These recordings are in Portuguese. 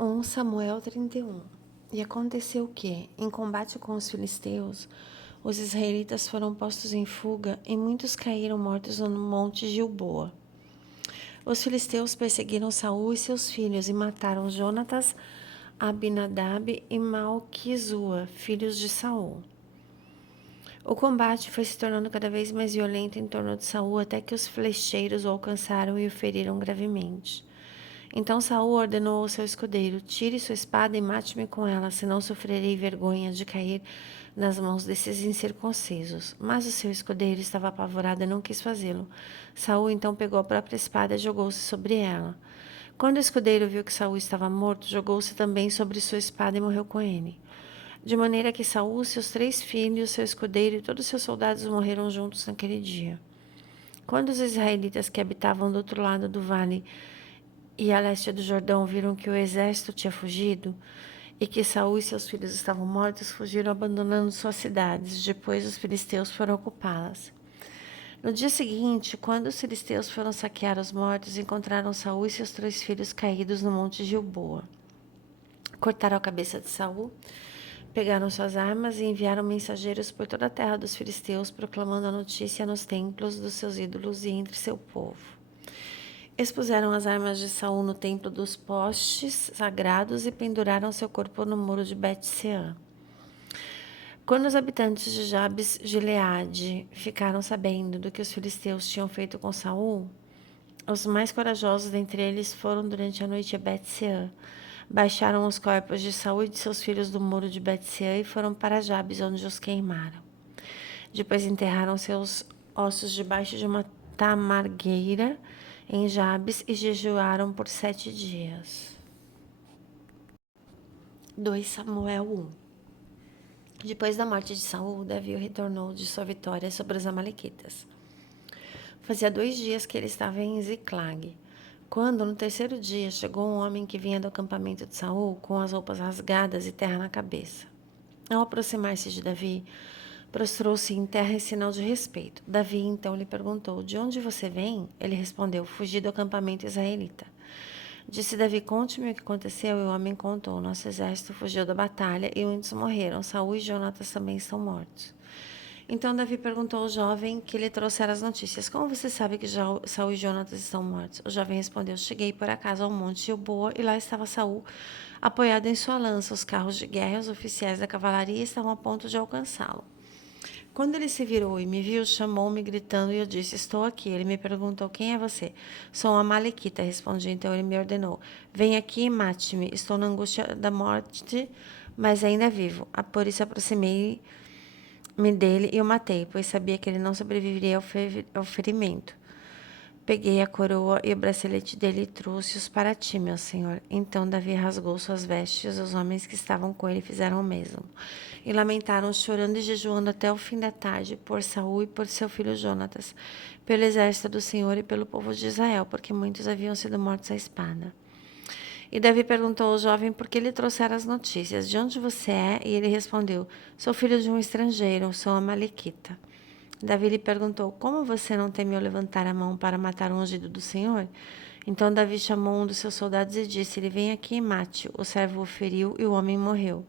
1 Samuel 31. E aconteceu que, em combate com os filisteus, os israelitas foram postos em fuga e muitos caíram mortos no monte Gilboa. Os filisteus perseguiram Saul e seus filhos e mataram Jonatas, Abinadab e Malquizua, filhos de Saul. O combate foi se tornando cada vez mais violento em torno de Saul até que os flecheiros o alcançaram e o feriram gravemente. Então Saul ordenou ao seu escudeiro: tire sua espada e mate-me com ela, senão sofrerei vergonha de cair nas mãos desses incircuncisos. Mas o seu escudeiro estava apavorado e não quis fazê-lo. Saul então pegou a própria espada e jogou-se sobre ela. Quando o escudeiro viu que Saul estava morto, jogou-se também sobre sua espada e morreu com ele. De maneira que Saul, seus 3 filhos, seu escudeiro e todos os seus soldados morreram juntos naquele dia. Quando os israelitas que habitavam do outro lado do vale e a leste do Jordão viram que o exército tinha fugido e que Saul e seus filhos estavam mortos, fugiram abandonando suas cidades. Depois os filisteus foram ocupá-las. No dia seguinte, quando os filisteus foram saquear os mortos, encontraram Saul e seus 3 filhos caídos no monte Gilboa. Cortaram a cabeça de Saul, pegaram suas armas e enviaram mensageiros por toda a terra dos filisteus, proclamando a notícia nos templos dos seus ídolos e entre seu povo. Expuseram as armas de Saul no templo dos postes sagrados e penduraram seu corpo no muro de Bet-Sean. Quando os habitantes de Jabes Gileade ficaram sabendo do que os filisteus tinham feito com Saul, os mais corajosos dentre eles foram durante a noite a Bet-Sean. Baixaram os corpos de Saul e de seus filhos do muro de Bet-Sean e foram para Jabes, onde os queimaram. Depois enterraram seus ossos debaixo de uma tamargueira em Jabes e jejuaram por 7 dias. 2 Samuel 1. Depois da morte de Saul, Davi retornou de sua vitória sobre os amalequitas. Fazia 2 dias que ele estava em Ziclag, quando no terceiro dia chegou um homem que vinha do acampamento de Saul com as roupas rasgadas e terra na cabeça. Ao aproximar-se de Davi, prostrou-se em terra em sinal de respeito. Davi então lhe perguntou: de onde você vem? Ele respondeu: fugi do acampamento israelita. Disse Davi: conte-me o que aconteceu. E o homem contou: nosso exército fugiu da batalha e muitos morreram. Saul e Jonatas também estão mortos. Então Davi perguntou ao jovem que lhe trouxera as notícias: como você sabe que Saul e Jonatas estão mortos? O jovem respondeu: cheguei por acaso ao monte Gilboa e lá estava Saul apoiado em sua lança. Os carros de guerra e os oficiais da cavalaria estavam a ponto de alcançá-lo. Quando ele se virou e me viu, chamou-me gritando e eu disse: estou aqui. Ele me perguntou: quem é você? Sou uma amalequita, respondi. Então ele me ordenou: vem aqui e mate-me. Estou na angústia da morte, mas ainda vivo. Por isso aproximei-me dele e o matei, pois sabia que ele não sobreviveria ao ferimento. Peguei a coroa e o bracelete dele e trouxe-os para ti, meu senhor. Então Davi rasgou suas vestes e os homens que estavam com ele fizeram o mesmo. E lamentaram, chorando e jejuando até o fim da tarde, por Saul e por seu filho Jonatas, pelo exército do Senhor e pelo povo de Israel, porque muitos haviam sido mortos à espada. E Davi perguntou ao jovem por que lhe trouxera as notícias. De onde você é? E ele respondeu: sou filho de um estrangeiro, sou amalequita. Davi lhe perguntou: como você não temeu levantar a mão para matar o ungido do Senhor? Então Davi chamou um dos seus soldados e disse-lhe: vem aqui e mate-o. O servo o feriu e o homem morreu.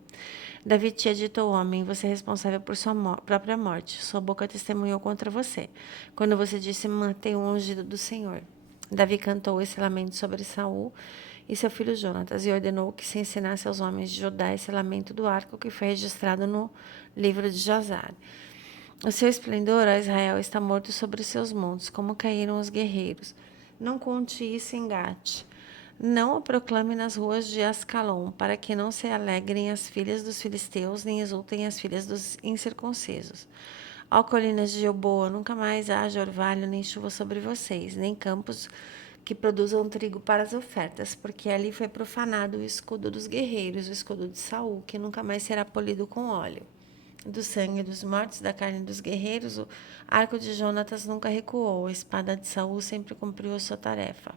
Davi tinha dito ao homem: você é responsável por sua própria morte. Sua boca testemunhou contra você, quando você disse: matei o ungido do Senhor. Davi cantou esse lamento sobre Saul e seu filho Jonatas e ordenou que se ensinasse aos homens de Judá esse lamento do arco que foi registrado no livro de Jazar. O seu esplendor, ó Israel, está morto sobre os seus montes, como caíram os guerreiros. Não conte isso em Gate. Não o proclame nas ruas de Ascalon, para que não se alegrem as filhas dos filisteus, nem exultem as filhas dos incircuncisos. Ó colinas de Gilboa, nunca mais haja orvalho nem chuva sobre vocês, nem campos que produzam trigo para as ofertas, porque ali foi profanado o escudo dos guerreiros, o escudo de Saul, que nunca mais será polido com óleo. Do sangue dos mortos, da carne dos guerreiros, o arco de Jonatas nunca recuou, a espada de Saul sempre cumpriu a sua tarefa.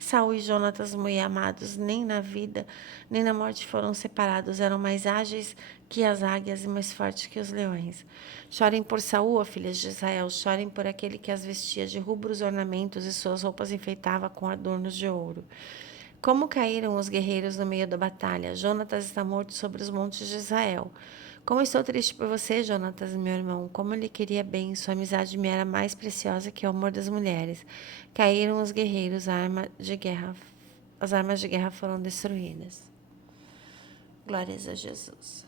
Saul e Jonatas, muito amados, nem na vida, nem na morte foram separados, eram mais ágeis que as águias e mais fortes que os leões. Chorem por Saul, ó filhas de Israel, chorem por aquele que as vestia de rubros ornamentos e suas roupas enfeitava com adornos de ouro. Como caíram os guerreiros no meio da batalha? Jonatas está morto sobre os montes de Israel. Como estou triste por você, Jonatas, meu irmão. Como eu lhe queria bem, sua amizade me era mais preciosa que o amor das mulheres. Caíram os guerreiros, as armas de guerra foram destruídas. Glórias a Jesus.